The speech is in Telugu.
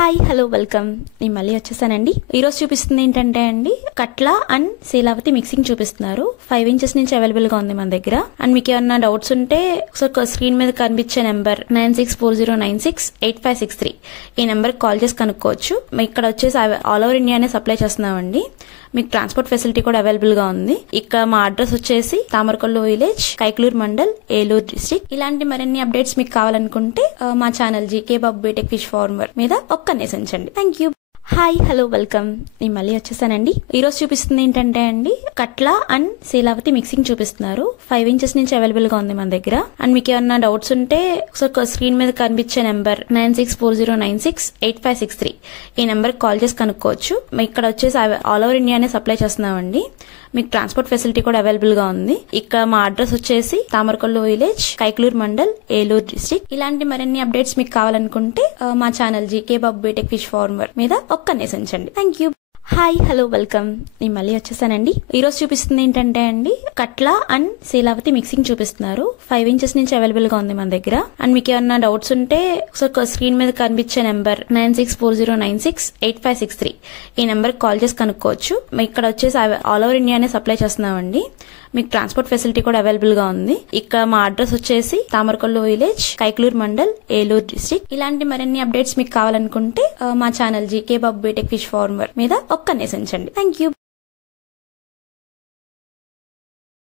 Hi hello welcome. నేను మళ్ళీ వచ్చేసానండి. ఈరోజు చూపిస్తుంది ఏంటంటే అండి, కట్లా అండ్ శీలావతి మిక్సింగ్ చూపిస్తున్నారు. 5 inches నుంచి అవైలబుల్ గా ఉంది మన దగ్గర. అండ్ మీకు ఏమన్నా డౌట్స్ ఉంటే స్క్రీన్ మీద కనిపించే నెంబర్ 9640968563 ఈ నెంబర్ కాల్ చేసి కనుక్కోవచ్చు. ఇక్కడ వచ్చేసి ఆల్ ఓవర్ ఇండియానే సప్లై చేస్తున్నామండి. మీకు ట్రాన్స్పోర్ట్ ఫెసిలిటీ కూడా అవైలబుల్ గా ఉంది. ఇక్కడ మా అడ్రస్ వచ్చేసి తామరకొల్లు విలేజ్, కైక్లూర్ మండల్, ఏలూరు డిస్ట్రిక్ట్. ఇలాంటి మరిన్ని అప్డేట్స్ మీకు కావాలనుకుంటే మా channel GK Babu BTech fish farmer మీద ఒక్కనేసించండి. Thank you. Hi hello welcome. నేను మళ్ళీ వచ్చేసానండి. ఈరోజు చూపిస్తుంది ఏంటంటే అండి, కట్లా అండ్ శీలావతి మిక్సింగ్ చూపిస్తున్నారు. 5 inches నుంచి అవైలబుల్ గా ఉంది మన దగ్గర. అండ్ మీకు ఏమన్నా డౌట్స్ ఉంటే స్క్రీన్ మీద కనిపించే నెంబర్ 9640968563 ఈ నెంబర్ కాల్ చేసి కనుక్కోవచ్చు. ఇక్కడ వచ్చేసి ఆల్ ఓవర్ ఇండియానే సప్లై చేస్తున్నామండి. మీకు ట్రాన్స్పోర్ట్ ఫెసిలిటీ కూడా అవైలబుల్ గా ఉంది. ఇక్కడ మా అడ్రస్ వచ్చేసి తామరకొల్లు విలేజ్, కైక్లూర్ మండల్, ఏలూరు డిస్ట్రిక్ట్. ఇలాంటి మరిన్ని అప్డేట్స్ మీకు కావాలనుకుంటే మా channel GK Babu BTech fish farmer మీద ఒక్కనేసించండి. Thank you. Hi hello welcome. నేను మళ్ళీ వచ్చేసానండి. ఈరోజు చూపిస్తుంది ఏంటంటే అండి, కట్లా అండ్ శీలావతి మిక్సింగ్ చూపిస్తున్నారు. 5 inches నుంచి అవైలబుల్ గా ఉంది మన దగ్గర. అండ్ మీకు ఏమన్నా డౌట్స్ ఉంటే స్క్రీన్ మీద కనిపించే నెంబర్ 9640968563 ఈ నెంబర్ కాల్ చేసి కనుక్కోవచ్చు. ఇక్కడ వచ్చేసి ఆల్ ఓవర్ ఇండియానే సప్లై చేస్తున్నామండి. మీకు ట్రాన్స్పోర్ట్ ఫెసిలిటీ కూడా అవైలబుల్ గా ఉంది. ఇక్కడ మా అడ్రస్ వచ్చేసి తామరకొల్లు విలేజ్, కైక్లూర్ మండల్, ఏలూరు డిస్ట్రిక్ట్. ఇలాంటి మరిన్ని అప్డేట్స్ మీకు కావాలనుకుంటే మా channel GK Babu BTech fish farmer మీద ఒక్కనేసించండి. Thank you.